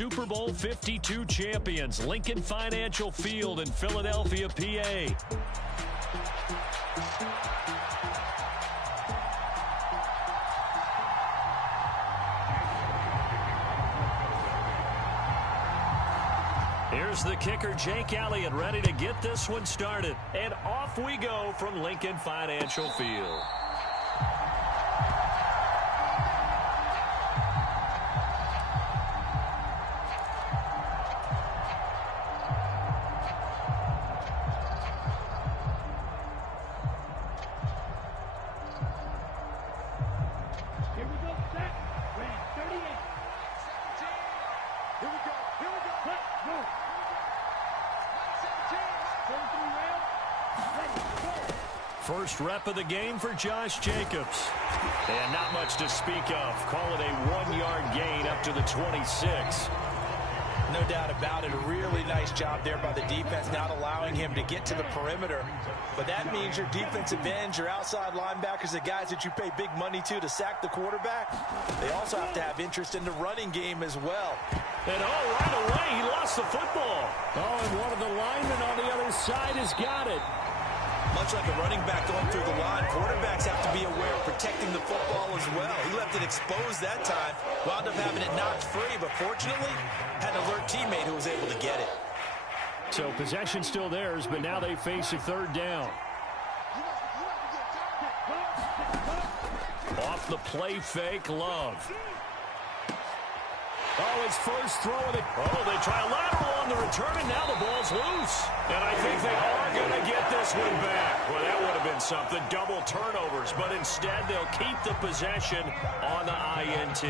Super Bowl 52 champions, Lincoln Financial Field in Philadelphia, PA. Here's the kicker, Jake Elliott, ready to get this one started. And off we go from Lincoln Financial Field. First rep of the game for Josh Jacobs. And not much to speak of. Call it a 1-yard gain up to the 26. No doubt about it. A really nice job there by the defense, not allowing him to get to the perimeter. But that means your defensive ends, your outside linebackers, the guys that you pay big money to sack the quarterback, they also have to have interest in the running game as well. And right away, he lost the football. And one of the linemen on the other side has got it. Much like a running back going through the line, quarterbacks have to be aware of protecting the football as well. He left it exposed that time, wound up having it knocked free, but fortunately, had an alert teammate who was able to get it. So possession still theirs, but now they face a third down. Off the play fake, Love. His first throw of the... they try a lateral on the return, and now the ball's loose. And I think they are going to get this one back. Well, that would have been something. Double turnovers, but instead they'll keep the possession on the INT.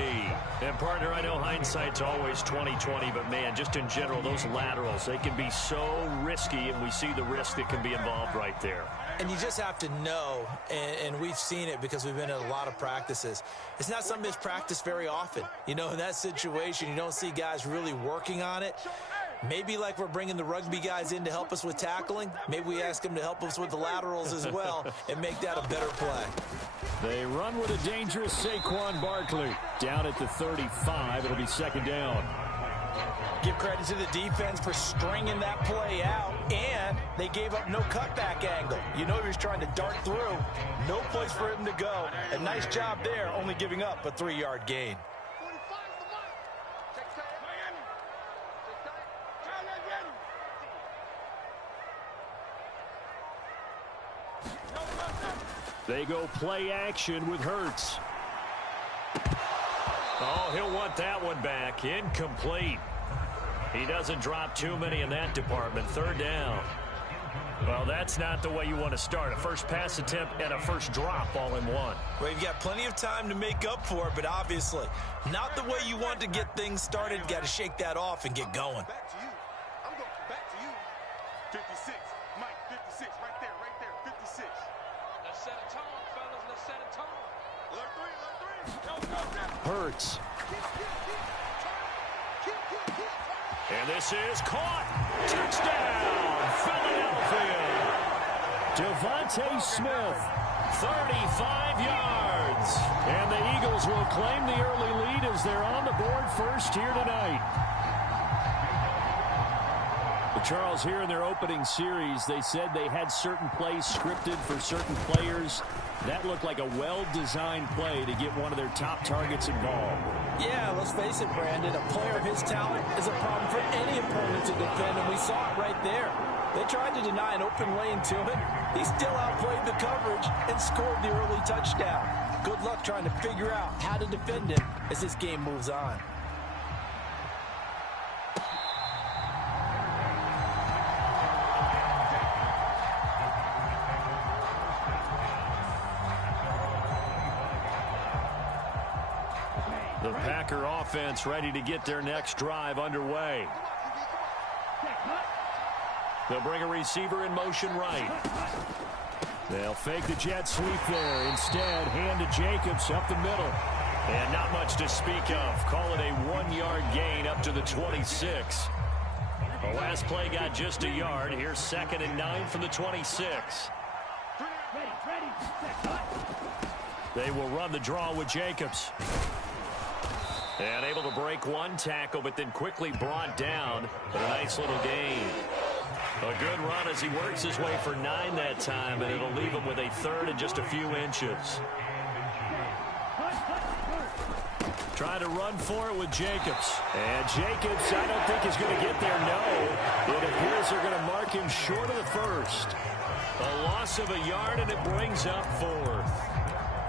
And, partner, I know hindsight's always 20/20, but, man, just in general, those laterals, they can be so risky, and we see the risk that can be involved right there. And you just have to know, and we've seen it because we've been at a lot of practices. It's not something that's practiced very often. You know, in that situation, you don't see guys really working on it. Maybe like we're bringing the rugby guys in to help us with tackling, maybe we ask them to help us with the laterals as well and make that a better play. They run with a dangerous Saquon Barkley. Down at the 35, it'll be second down. Give credit to the defense for stringing that play out, and they gave up no cutback angle. You know he was trying to dart through. No place for him to go. A nice job there, only giving up a 3-yard gain. They go play action with Hurts. He'll want that one back. Incomplete. He doesn't drop too many in that department. Third down. Well, that's not the way you want to start. A first pass attempt and a first drop all in one. Well, you've got plenty of time to make up for it, but obviously not the way you want to get things started. Got to shake that off and get going. Back to you. I'm going back to you. 56. Mike, 56. Right there. 56. Let's set a tone, fellas. Let's set a tone. Alert three. Hurts. And this is caught. Touchdown, Philadelphia. Devontae Smith, 35 yards. And the Eagles will claim the early lead as they're on the board first here tonight. Charles, here in their opening series, they said they had certain plays scripted for certain players. That looked like a well-designed play to get one of their top targets involved. Yeah, let's face it, Brandon. A player of his talent is a problem for any opponent to defend, and we saw it right there. They tried to deny an open lane to him. He still outplayed the coverage and scored the early touchdown. Good luck trying to figure out how to defend him as this game moves on. The Packer offense ready to get their next drive underway. They'll bring a receiver in motion right. They'll fake the jet sweep there. Instead, hand to Jacobs up the middle. And not much to speak of. Call it a 1-yard gain up to the 26. The last play got just a yard. Here's 2nd and 9 from the 26. They will run the draw with Jacobs. And able to break one tackle, but then quickly brought down. But a nice little gain. A good run as he works his way for 9 that time, and it'll leave him with a third and just a few inches. Trying to run for it with Jacobs. And Jacobs, I don't think is going to get there, no. It appears they're going to mark him short of the first. A loss of a yard, and it brings up 4th.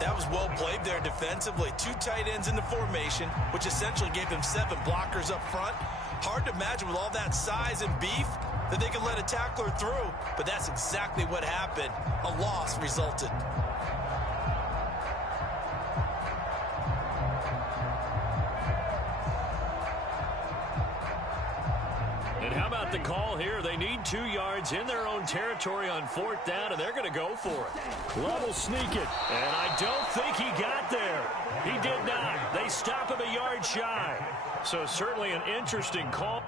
That was well played there defensively. 2 tight ends in the formation, which essentially gave him 7 blockers up front. Hard to imagine with all that size and beef that they could let a tackler through, but that's exactly what happened. A loss resulted. And how about the call here? They need 2 yards in their own territory on 4th down, and they're going to go for it. Love will sneak it, and I don't think he got there. He did not. They stop him a yard shy. So certainly an interesting call.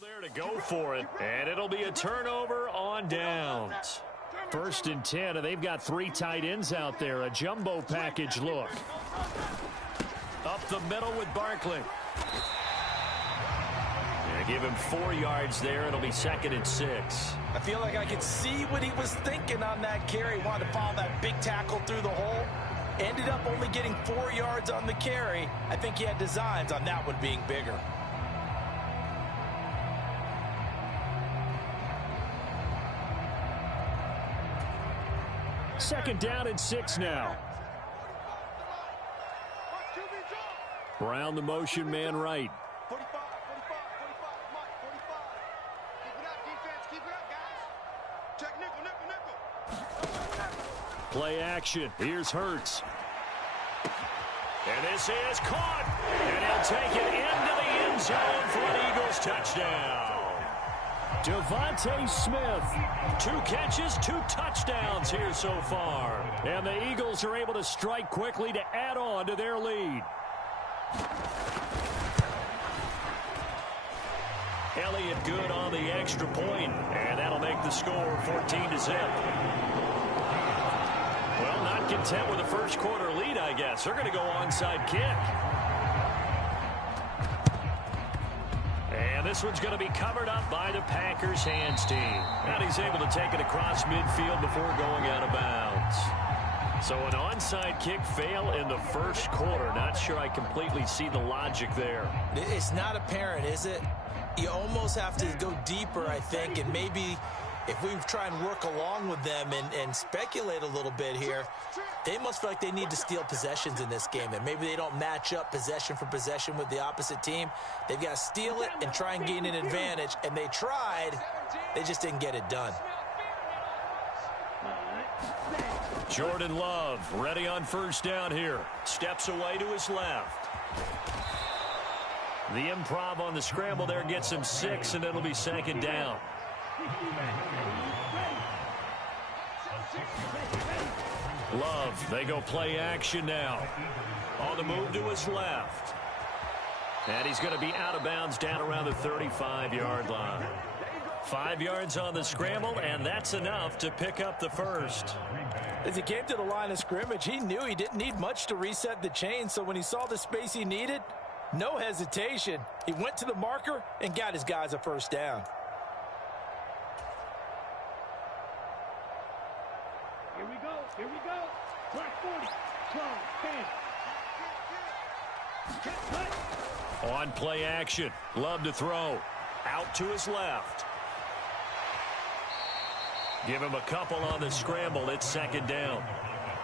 There to go for it, and it'll be a turnover on downs. 1st and 10, and they've got 3 tight ends out there. A jumbo package look. Up the middle with Barkley. Yeah, give him 4 yards there. It'll be 2nd and 6. I feel like I could see what he was thinking on that carry. Wanted to follow that big tackle through the hole. Ended up only getting 4 yards on the carry. I think he had designs on that one being bigger. 2nd down and 6 now. Brown the motion man right. 45, 45, Mike, 45. Keep it up, defense. Keep it up, guys. Check nickel. Play action. Here's Hurts. And this is caught. And he'll take it into the end zone for an Eagles touchdown. Devontae Smith, 2 catches, 2 touchdowns here so far. And the Eagles are able to strike quickly to add on to their lead. Elliott good on the extra point, and that'll make the score 14-0. Well, not content with the first quarter lead, I guess. They're going to go onside kick. And this one's going to be covered up by the Packers hands team. And he's able to take it across midfield before going out of bounds. So an onside kick fail in the first quarter. Not sure I completely see the logic there. It's not apparent, is it? You almost have to go deeper, I think, and maybe if we try and work along with them and speculate a little bit here, they must feel like they need to steal possessions in this game, and maybe they don't match up possession for possession with the opposite team. They've got to steal it and try and gain an advantage, and they tried. They just didn't get it done. Jordan Love ready on 1st down here. Steps away to his left. The improv on the scramble there gets him 6, and it'll be 2nd down. Love, they go play action now. On the move to his left. And he's going to be out of bounds down around the 35-yard line. 5 yards on the scramble, and that's enough to pick up the first. As he came to the line of scrimmage, he knew he didn't need much to reset the chain, so when he saw the space he needed, no hesitation. He went to the marker and got his guys a 1st down. Here we go. Here we go. Black 40. Strong. Bam. On play action. Love to throw. Out to his left. Give him a couple on the scramble. It's 2nd down.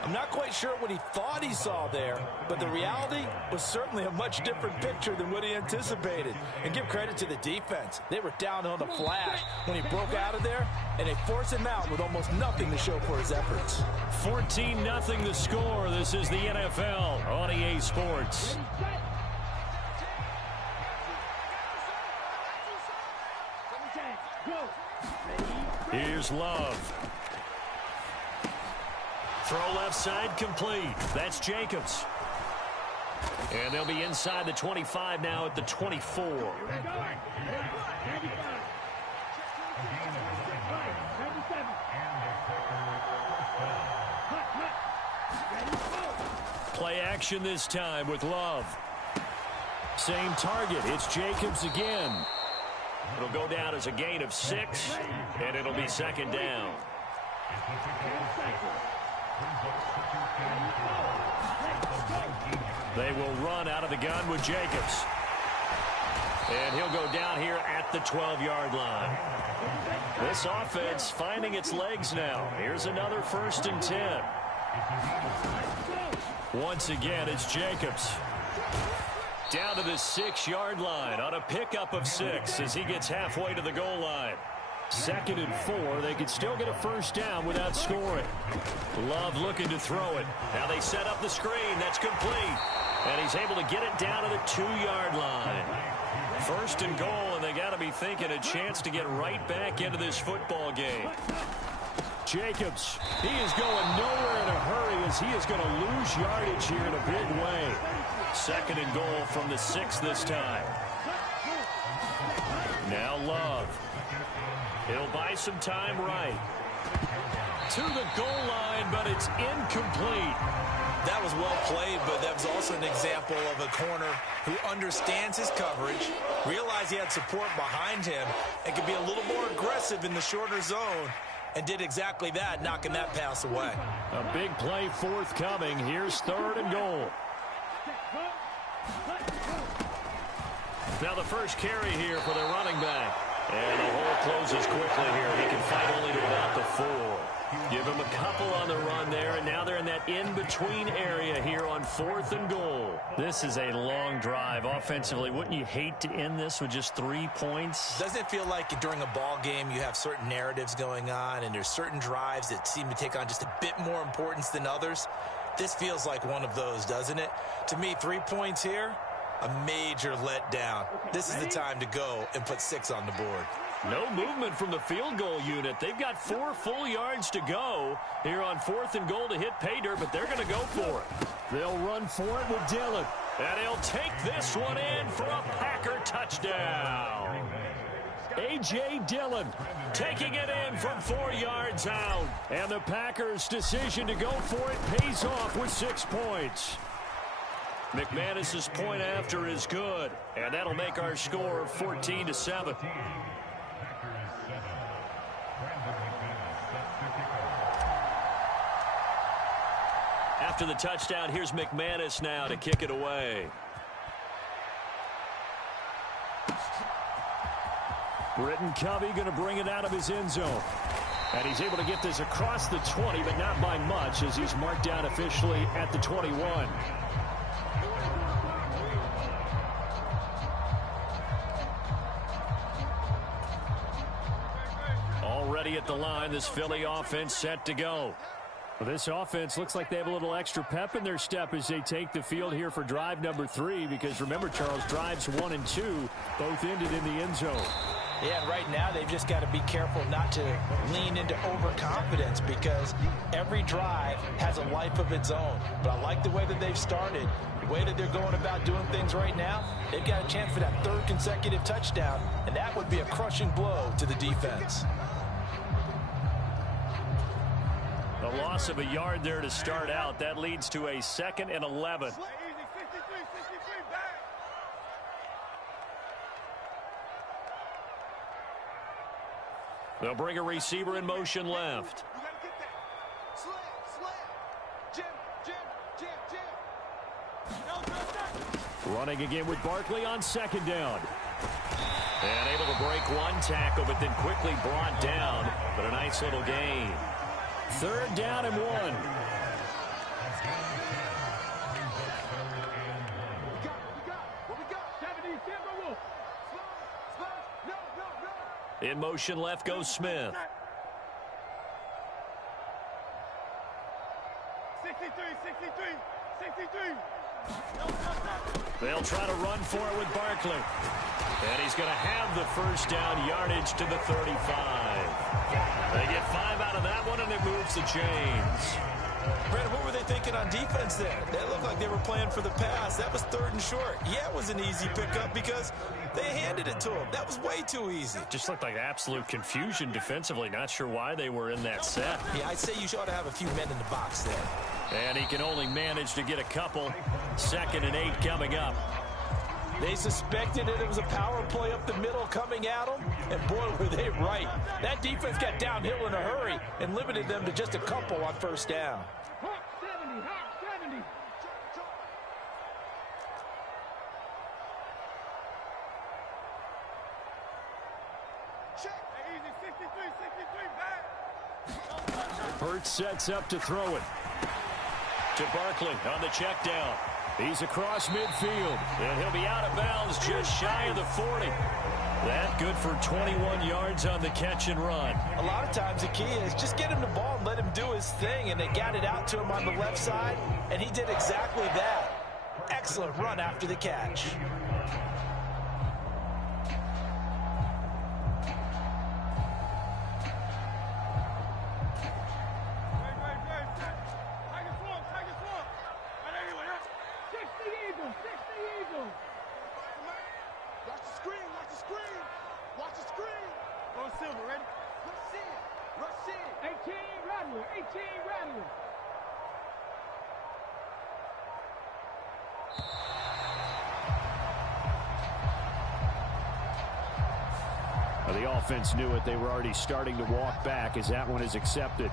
I'm I'm not quite sure what he thought he saw there, but the reality was certainly a much different picture than what he anticipated. And give credit to the defense. They were down on the flash when he broke out of there, and they forced him out with almost nothing to show for his efforts. 14-0 the score. This is the NFL on EA Sports. Here's Love. Throw left side complete. That's Jacobs. And they'll be inside the 25 now at the 24. Play action this time with Love. Same target. It's Jacobs again. It'll go down as a gain of 6, and it'll be second down. They will run out of the gun with Jacobs. And he'll go down here at the 12-yard line. This offense finding its legs now. Here's another 1st and 10. Once again, it's Jacobs. Down to the 6-yard line on a pickup of 6 as he gets halfway to the goal line. 2nd and 4. They could still get a 1st down without scoring. Love looking to throw it. Now they set up the screen. That's complete. And he's able to get it down to the 2-yard line. 1st and goal, and they got to be thinking a chance to get right back into this football game. Jacobs, he is going nowhere in a hurry as he is going to lose yardage here in a big way. 2nd and goal from the 6 this time. Now Love. He'll buy some time right. To the goal line, but it's incomplete. That was well played, but that was also an example of a corner who understands his coverage, realized he had support behind him, and could be a little more aggressive in the shorter zone, and did exactly that, knocking that pass away. A big play forthcoming. Here's 3rd and goal. Now the first carry here for their running back. And the hole closes quickly here. He can fight only to about the 4. Give him a couple on the run there, and now they're in that in-between area here on 4th and goal. This is a long drive offensively. Wouldn't you hate to end this with just 3 points? Doesn't it feel like during a ball game you have certain narratives going on, and there's certain drives that seem to take on just a bit more importance than others? This feels like one of those, doesn't it? To me, 3 points here, a major letdown. This is the time to go and put 6 on the board. No movement from the field goal unit. They've got 4 full yards to go here on 4th and goal to hit pay dirt, but they're going to go for it. They'll run for it with Dillon. And he'll take this one in for a Packer touchdown. A.J. Dillon taking it in from 4 yards out. And the Packers' decision to go for it pays off with 6 points. McManus's point after is good, and that'll make our score 14-7. After the touchdown, here's McManus now to kick it away. Britton Covey going to bring it out of his end zone. And he's able to get this across the 20, but not by much, as he's marked down officially at the 21. Already at the line, this Philly offense set to go. Well, this offense looks like they have a little extra pep in their step as they take the field here for drive number 3, because remember, Charles, drives 1 and 2 both ended in the end zone. Yeah, and right now they've just got to be careful not to lean into overconfidence, because every drive has a life of its own. But I like the way that they've started, the way that they're going about doing things right now. They've got a chance for that 3rd consecutive touchdown, and that would be a crushing blow to the defense. A loss of a yard there to start out. That leads to a 2nd and 11. They'll bring a receiver in motion left. You gotta get that. Slam. Jim. Running again with Barkley on 2nd down. And able to break one tackle, but then quickly brought down. But a nice little gain. 3rd down and 1. In motion left goes Smith. 63. They'll try to run for it with Barkley. And he's going to have the first down yardage to the 35. They get 5 out of that one, and it moves the chains. Brandon, what were they thinking on defense there? That looked like they were playing for the pass. That was 3rd and short. Yeah, it was an easy pickup because they handed it to him. That was way too easy. Just looked like absolute confusion defensively. Not sure why they were in that set. Yeah, I'd say you ought to have a few men in the box there. And he can only manage to get a couple. 2nd and 8 coming up. They suspected it was a power play up the middle coming at them, and boy, were they right. That defense got downhill in a hurry and limited them to just a couple on 1st down. Hawk 70. Check. Easy. 63, bad. Hurts sets up to throw it. To Barkley on the check down. He's across midfield, and he'll be out of bounds just shy of the 40. That good for 21 yards on the catch and run. A lot of times the key is just get him the ball and let him do his thing, and they got it out to him on the left side, and he did exactly that. Excellent run after the catch. Watch the screen. Go Silver, ready? Rush in. 18 Rattler. Well, the offense knew it. They were already starting to walk back as that one is accepted.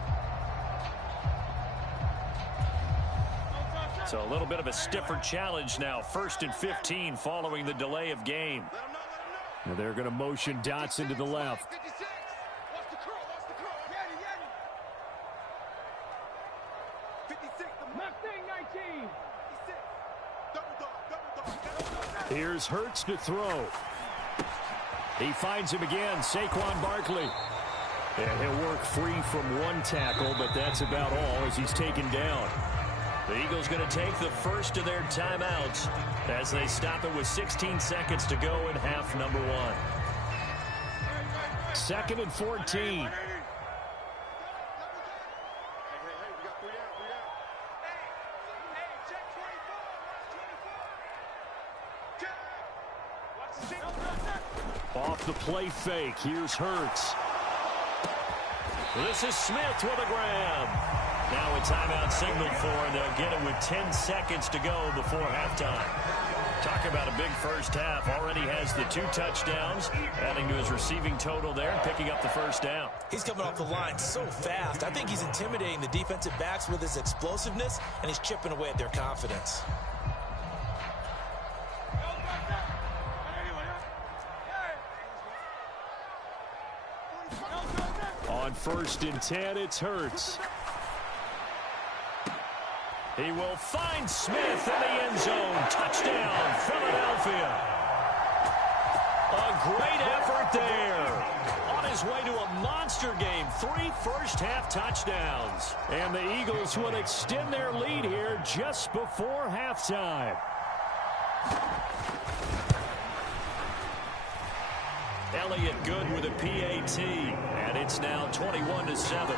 So a little bit of a stiffer challenge now. 1st and 15 following the delay of game. Now they're going to motion Dotson to the left. 56. Watch the curl. Yanni. 56. Mustang 19. 56. Double dog. Here's Hurts to throw. He finds him again, Saquon Barkley. And he'll work free from one tackle, but that's about all as he's taken down. The Eagles going to take the first of their timeouts as they stop it with 16 seconds to go in half number 1. 2nd and 14. Hey, we got 3 down. Hey, check 24. Watch 24. Off the play fake, here's Hurts. This is Smith with a grab. Now a timeout signaled for, and they'll get it with 10 seconds to go before halftime. Talk about a big first half. Already has the 2 touchdowns, adding to his receiving total there and picking up the first down. He's coming off the line so fast. I think he's intimidating the defensive backs with his explosiveness, and he's chipping away at their confidence. On 1st and 10, it's Hurts. He will find Smith in the end zone. Touchdown, Philadelphia. A great effort there. On his way to a monster game. 3 first-half touchdowns. And the Eagles will extend their lead here just before halftime. Elliott good with a PAT. And it's now 21-7.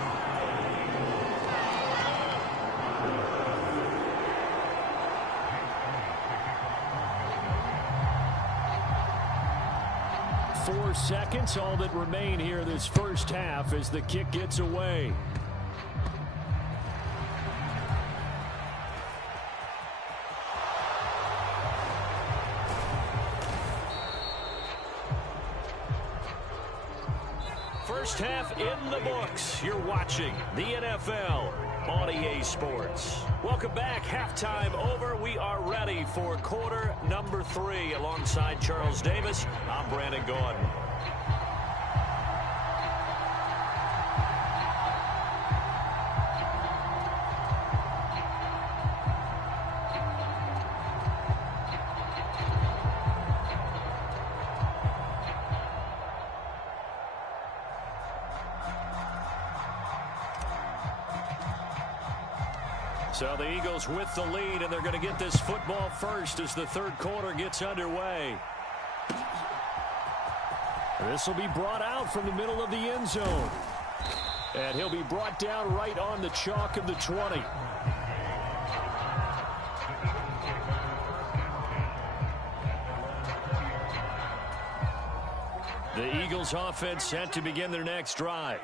Seconds, all that remain here this first half as the kick gets away. First half in the books. You're watching the NFL on EA Sports. Welcome back. Halftime over. We are ready for quarter number 3 alongside Charles Davis. I'm Brandon Gordon. So the Eagles with the lead, and they're going to get this football first as the third quarter gets underway. This will be brought out from the middle of the end zone. And he'll be brought down right on the chalk of the 20. The Eagles offense set to begin their next drive.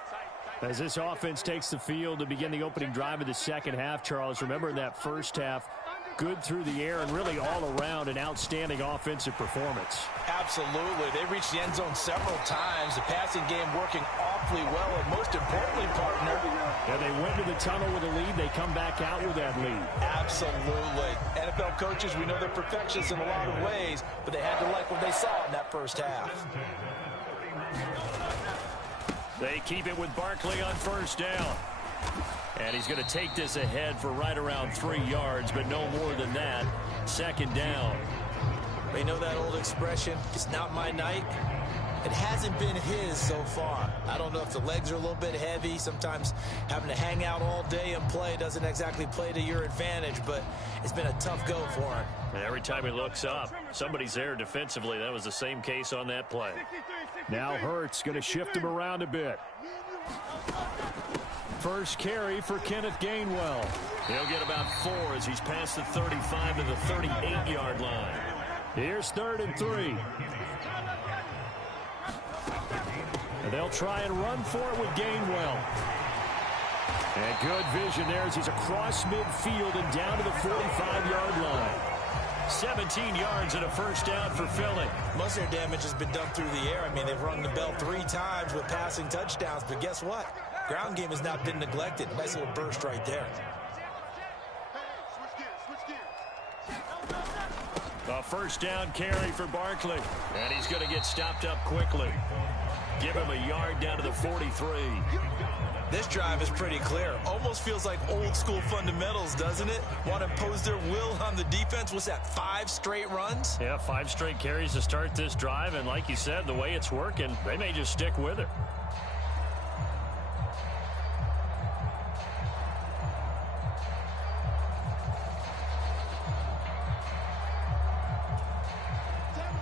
As this offense takes the field to begin the opening drive of the second half, Charles, remember in that first half, good through the air and really all around an outstanding offensive performance. Absolutely. They reached the end zone several times. The passing game working awfully well, and most importantly, partner. Yeah, they went to the tunnel with a lead. They come back out with that lead. Absolutely. NFL coaches, we know they're perfectionists in a lot of ways, but they had to like what they saw in that first half. They keep it with Barkley on first down. And he's going to take this ahead for right around 3 yards, but no more than that. Second down. We know that old expression, it's not my night. It hasn't been his so far. I don't know if the legs are a little bit heavy. Sometimes having to hang out all day and play doesn't exactly play to your advantage, but it's been a tough go for him. And every time he looks up, somebody's there defensively. That was the same case on that play. Now Hurts going to shift him around a bit. First carry for Kenneth Gainwell. He'll get about 4 as he's past the 35 to the 38-yard line. Here's 3rd and 3. And they'll try and run for it with Gainwell. And good vision there as he's across midfield and down to the 45-yard line. 17 yards and a first down for Philly. Most of their damage has been done through the air. I mean, they've rung the bell 3 times with passing touchdowns, but guess what? Ground game has not been neglected. Nice little burst right there. A first down carry for Barkley. And he's going to get stopped up quickly. Give him a yard down to the 43. This drive is pretty clear. Almost feels like old school fundamentals, doesn't it? Want to impose their will on the defense. What's that, 5 straight runs? Yeah, 5 straight carries to start this drive. And like you said, the way it's working, they may just stick with it.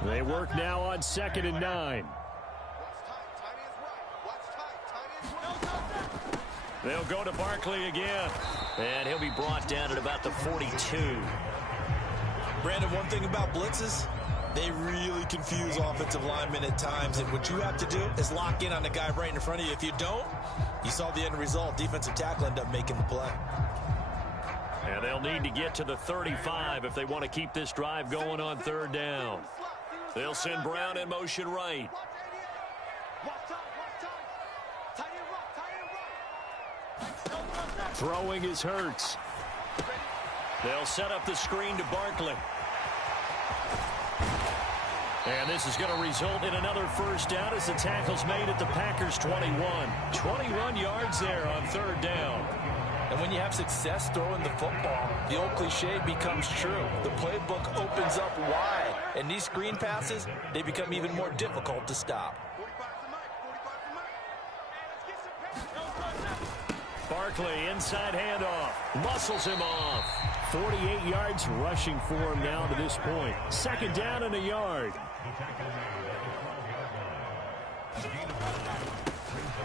They work now on 2nd and 9. They'll go to Barkley again. And he'll be brought down at about the 42. Brandon, one thing about blitzes, they really confuse offensive linemen at times. And what you have to do is lock in on the guy right in front of you. If you don't, you saw the end result. Defensive tackle end up making the play. And they'll need to get to the 35 if they want to keep this drive going on 3rd down. They'll send Brown in motion right. Throwing is Hurts. They'll set up the screen to Barkley. And this is going to result in another first down as the tackle's made at the Packers' 21. 21 yards there on 3rd down. And when you have success throwing the football, the old cliche becomes true. The playbook opens up wide. And these screen passes, they become even more difficult to stop. Barkley, inside handoff. Muscles him off. 48 yards rushing for him now to this point. 2nd down and a yard.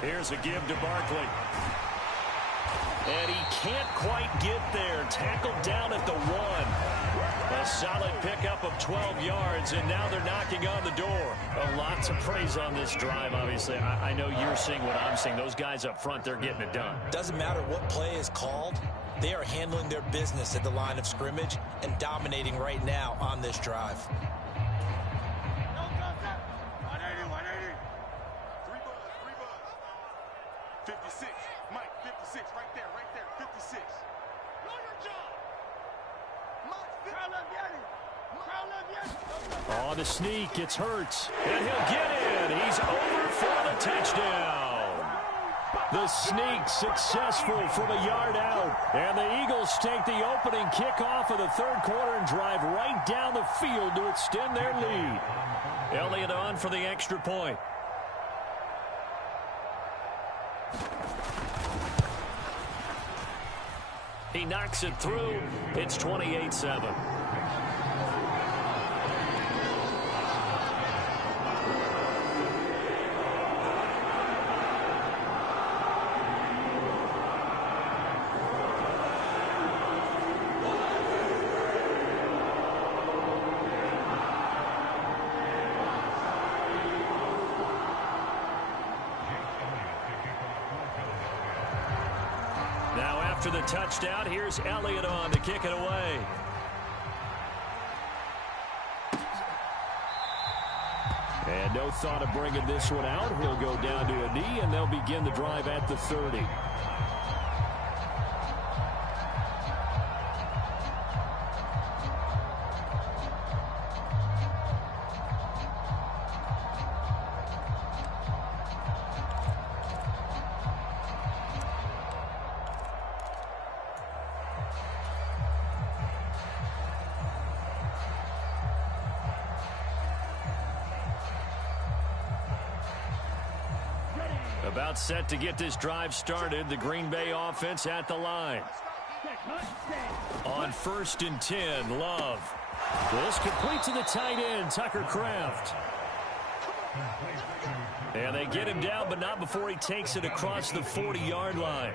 Here's a give to Barkley. And he can't quite get there. Tackled down at the 1. A solid pickup of 12 yards, and now they're knocking on the door. Lots of praise on this drive, obviously. I know you're seeing what I'm seeing. Those guys up front, they're getting it done. Doesn't matter what play is called. They are handling their business at the line of scrimmage and dominating right now on this drive. 56, Mike, 56, right there, 56. On the sneak, it's Hurts. And he'll get in. He's over for the touchdown. The sneak successful from a yard out. And the Eagles take the opening kickoff of the 3rd quarter and drive right down the field to extend their lead. Elliott on for the extra point. He knocks it through. It's 28-7. Now after the touchdown, here's Elliott on to kick it away. And no thought of bringing this one out. He'll go down to a knee, and they'll begin the drive at the 30. About set to get this drive started. The Green Bay offense at the line. On 1st and 10, Love. This complete to the tight end, Tucker Kraft. And they get him down, but not before he takes it across the 40-yard line.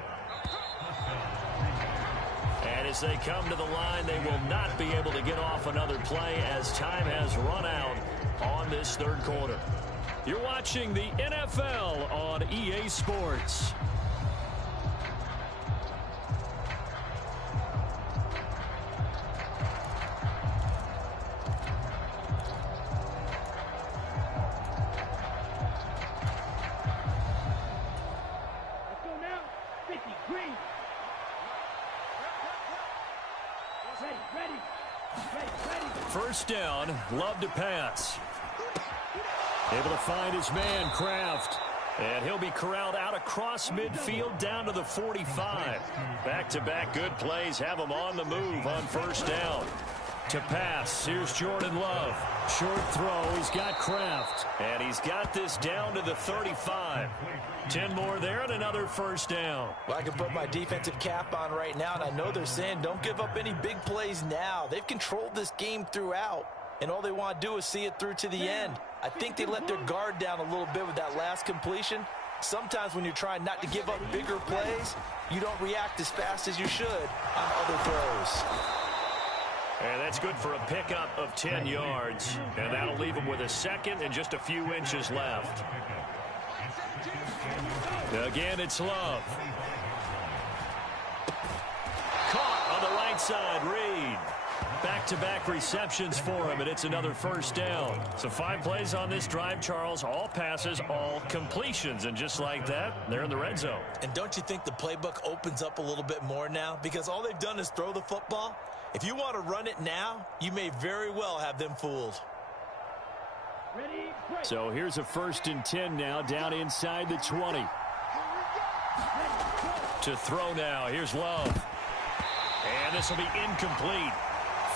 And as they come to the line, they will not be able to get off another play as time has run out on this third quarter. You're watching the NFL on EA Sports. Let's go now. 50, green. Ready. First down, Love to pass. Able to find his man, Kraft. And he'll be corralled out across midfield down to the 45. Back-to-back good plays have him on the move on first down. To pass, here's Jordan Love. Short throw, he's got Kraft. And he's got this down to the 35. 10 more there and another first down. Well, I can put my defensive cap on right now, and I know they're saying don't give up any big plays now. They've controlled this game throughout, and all they want to do is see it through to the end. I think they let their guard down a little bit with that last completion. Sometimes when you're trying not to give up bigger plays, you don't react as fast as you should on other throws. And that's good for a pickup of 10 yards. And that'll leave him with a second and just a few inches left. Again, it's Love. Caught on the right side, Reed. Back-to-back receptions for him, and it's another first down. So 5 plays on this drive, Charles. All passes, all completions. And just like that, they're in the red zone. And don't you think the playbook opens up a little bit more now? Because all they've done is throw the football. If you want to run it now, you may very well have them fooled. So here's a 1st and 10 now, down inside the 20. To throw now, here's Love. And this will be incomplete.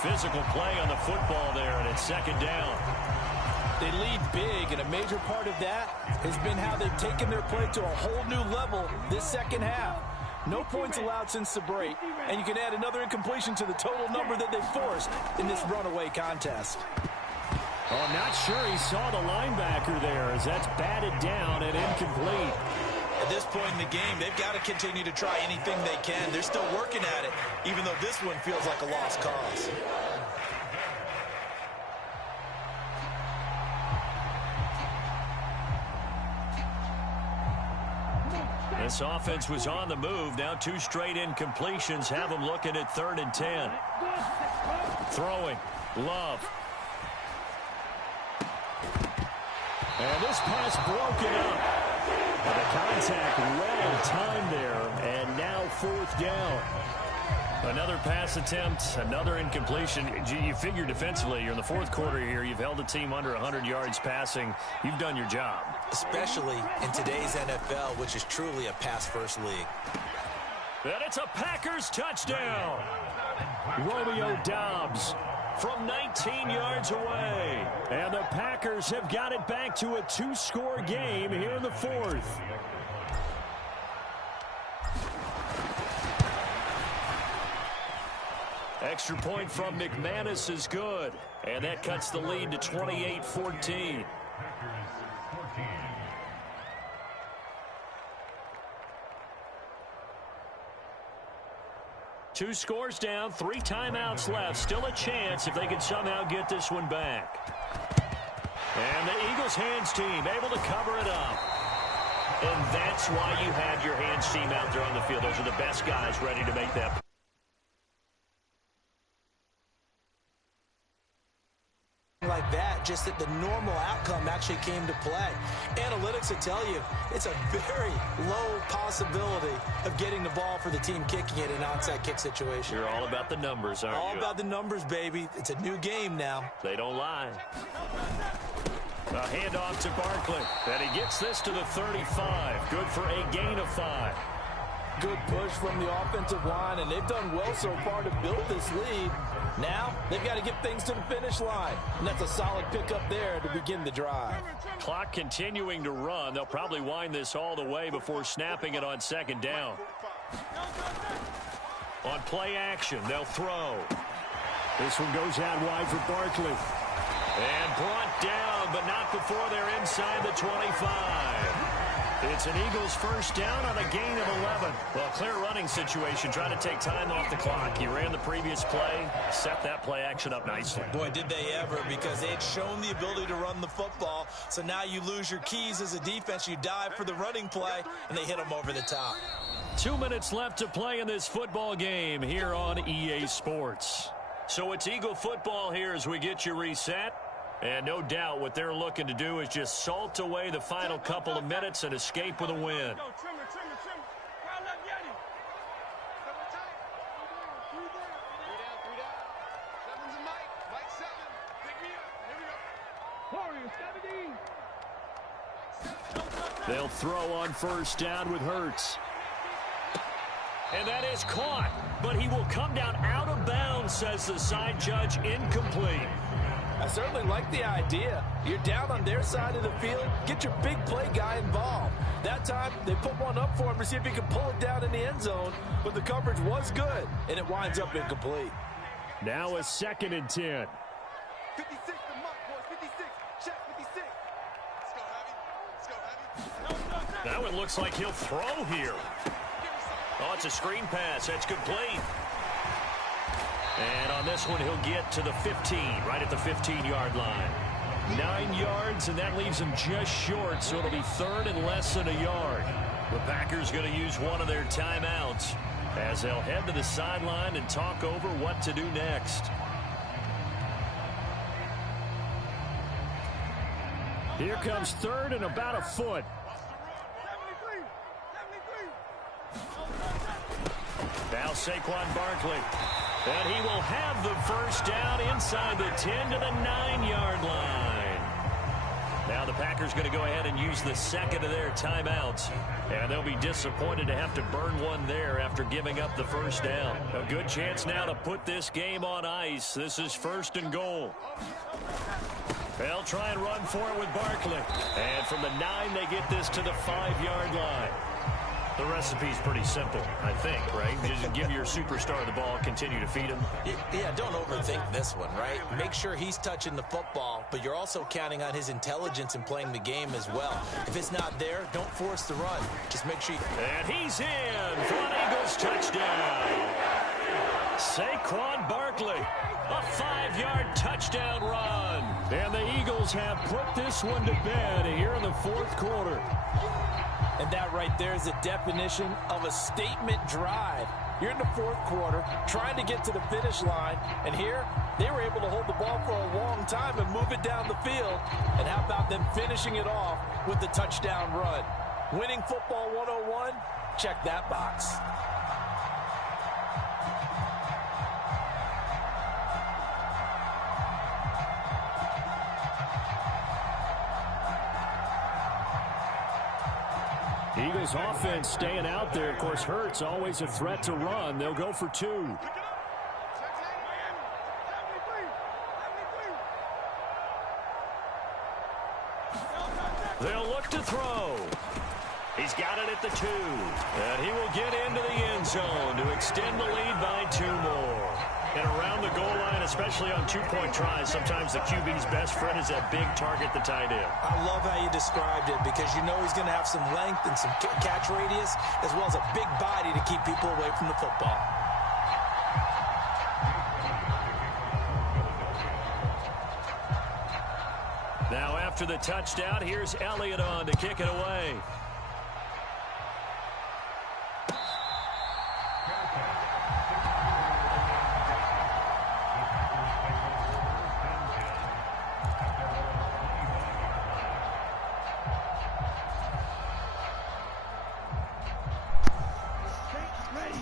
Physical play on the football there, and it's second down. They lead big, and a major part of that has been how they've taken their play to a whole new level this second half. No points allowed since the break, and you can add another incompletion to the total number that they forced in this runaway contest. Oh, I'm not sure he saw the linebacker there as that's batted down and incomplete. At this point in the game, they've got to continue to try anything they can. They're still working at it, even though this one feels like a lost cause. This offense was on the move. Now 2 straight incompletions have them looking at 3rd and 10. Throwing. Love. And this pass broken up. And the contact well timed there. And now 4th down. Another pass attempt, another incompletion. You figure defensively, you're in the 4th quarter here. You've held a team under 100 yards passing. You've done your job. Especially in today's NFL, which is truly a pass-first league. And it's a Packers touchdown. Romeo Doubs from 19 yards away. And the Packers have got it back to a 2-score game here in the 4th. Extra point from McManus is good. And that cuts the lead to 28-14. Two scores down, 3 timeouts left. Still a chance if they can somehow get this one back. And the Eagles hands team able to cover it up. And that's why you had your hands team out there on the field. Those are the best guys ready to make that. Like that, just that the normal outcome actually came to play. Analytics will tell you it's a very low possibility of getting the ball for the team kicking it in an onside kick situation. You're all about the numbers, aren't you? All about the numbers, baby. It's a new game now. They don't lie. A handoff to Barkley. And he gets this to the 35. Good for a gain of 5. Good push from the offensive line, and they've done well so far to build this lead. Now, they've got to get things to the finish line, and that's a solid pickup there to begin the drive. Clock continuing to run. They'll probably wind this all the way before snapping it on second down. On play action, they'll throw. This one goes out wide for Barkley. And brought down, but not before they're inside the 25. It's an Eagles first down on a gain of 11. Well, clear running situation, trying to take time off the clock. He ran the previous play, set that play action up nicely. Boy, did they ever, because they had shown the ability to run the football. So now you lose your keys as a defense. You dive for the running play, and they hit them over the top. 2 minutes left to play in this football game here on EA Sports. So it's Eagle football here as we get you reset. And no doubt what they're looking to do is just salt away the final couple of minutes and escape with a win. They'll throw on first down with Hurts. And that is caught, but he will come down out of bounds, says the side judge, incomplete. I certainly like the idea. You're down on their side of the field. Get your big play guy involved. That time, they put one up for him to see if he can pull it down in the end zone, but the coverage was good, and it winds up incomplete. Now a 2nd and 10. 56 the mark, boys. 56. Check 56. Let's go, Heavy. That one looks like he'll throw here. Oh, it's a screen pass. That's complete. And on this one, he'll get to the 15, right at the 15-yard line. 9 yards, and that leaves him just short, so it'll be 3rd and less than a yard. The Packers going to use one of their timeouts as they'll head to the sideline and talk over what to do next. Here comes 3rd and about a foot. Now Saquon Barkley. And he will have the first down inside the 10 to the 9-yard line. Now the Packers going to go ahead and use the 2nd of their timeouts. And they'll be disappointed to have to burn one there after giving up the first down. A good chance now to put this game on ice. This is 1st and goal. They'll try and run for it with Barkley. And from the 9, they get this to the 5-yard line. The recipe's pretty simple, I think, right? Just give your superstar the ball, continue to feed him. Yeah, don't overthink this one, right? Make sure he's touching the football, but you're also counting on his intelligence in playing the game as well. If it's not there, don't force the run. Just make sure you... And he's in for an Eagles touchdown. Saquon Barkley, a 5-yard touchdown run. And the Eagles have put this one to bed here in the 4th quarter. And that right there is the definition of a statement drive. You're in the 4th quarter, trying to get to the finish line, and here they were able to hold the ball for a long time and move it down the field. And how about them finishing it off with the touchdown run? Winning football 101, check that box. Eagles offense staying out there. Of course, Hurts always a threat to run. They'll go for 2. They'll look to throw. He's got it at the 2. And he will get into the end zone to extend the lead by 2 more. And a especially on two-point tries. Sometimes the QB's best friend is that big target, the tight end. I love how you described it because you know he's going to have some length and some catch radius as well as a big body to keep people away from the football. Now after the touchdown, here's Elliott on to kick it away.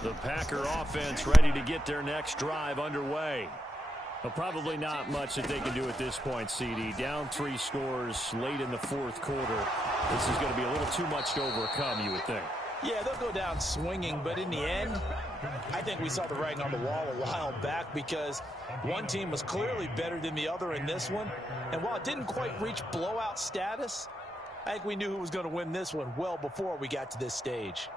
The Packer offense ready to get their next drive underway. Well, probably not much that they can do at this point, CD. Down 3 scores late in the fourth quarter. This is going to be a little too much to overcome, you would think. Yeah, they'll go down swinging, but in the end, I think we saw the writing on the wall a while back because one team was clearly better than the other in this one. And while it didn't quite reach blowout status, I think we knew who was going to win this one well before we got to this stage.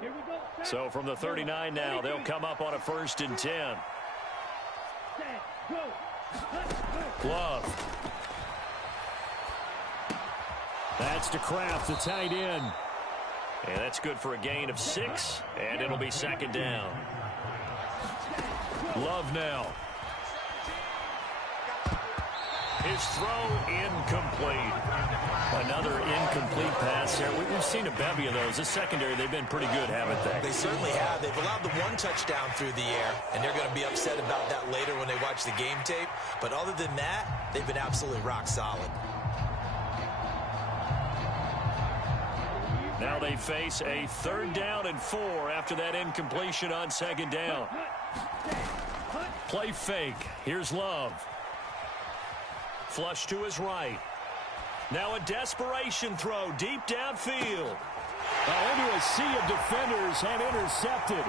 Here we go. So from the 39 now, they'll come up on a 1st and 10. Set, go. Love. That's to Kraft, the tight end. And that's good for a gain of 6, and it'll be 2nd down. Love now. His throw incomplete. Another incomplete pass there. We've seen a bevy of those. This secondary, they've been pretty good, haven't they? They certainly have. They've allowed the 1 touchdown through the air, and they're going to be upset about that later when they watch the game tape. But other than that, they've been absolutely rock solid. Now they face a 3rd down and 4 after that incompletion on 2nd down. Play fake. Here's Love. Flush to his right. Now a desperation throw deep downfield. Into a sea of defenders and intercepted.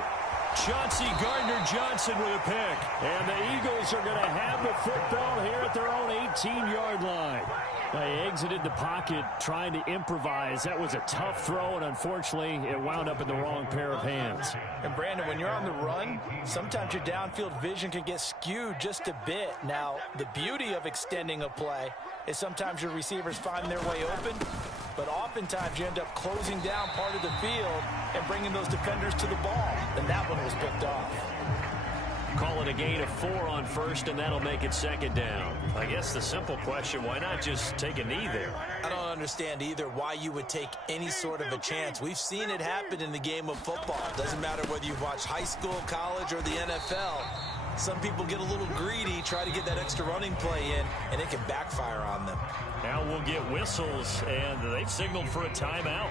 Chauncey Gardner-Johnson with a pick. And the Eagles are going to have the football here at their own 18-yard line. They exited the pocket trying to improvise. That was a tough throw, and unfortunately, it wound up in the wrong pair of hands. And, Brandon, when you're on the run, sometimes your downfield vision can get skewed just a bit. Now, the beauty of extending a play is sometimes your receivers find their way open, but oftentimes you end up closing down part of the field and bringing those defenders to the ball. And that one was picked off. Call it a gain of 4 on 1st, and that'll make it 2nd down. I guess the simple question, why not just take a knee there? I don't understand either why you would take any sort of a chance. We've seen it happen in the game of football. It doesn't matter whether you've watched high school, college, or the NFL. Some people get a little greedy, try to get that extra running play in, and it can backfire on them. Now we'll get whistles, and they've signaled for a timeout.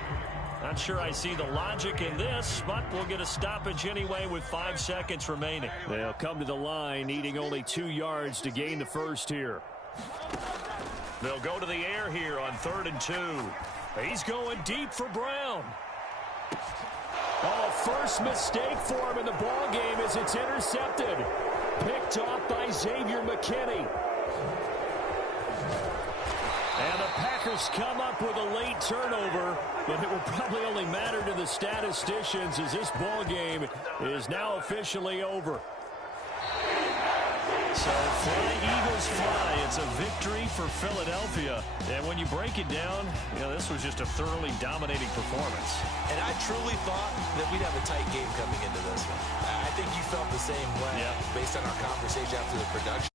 Not sure I see the logic in this, but we'll get a stoppage anyway with 5 seconds remaining. They'll come to the line, needing only 2 yards to gain the 1st here. They'll go to the air here on 3rd and 2. He's going deep for Brown. Oh, first mistake for him in the ball game as it's intercepted. Picked off by Xavier McKinney. And the Packers come up with a late turnover, but it will probably only matter to the statisticians as this ball game is now officially over. So fly, Eagles, fly. It's a victory for Philadelphia. And when you break it down, this was just a thoroughly dominating performance. And I truly thought that we'd have a tight game coming into this one. I think you felt the same way based on our conversation after the production.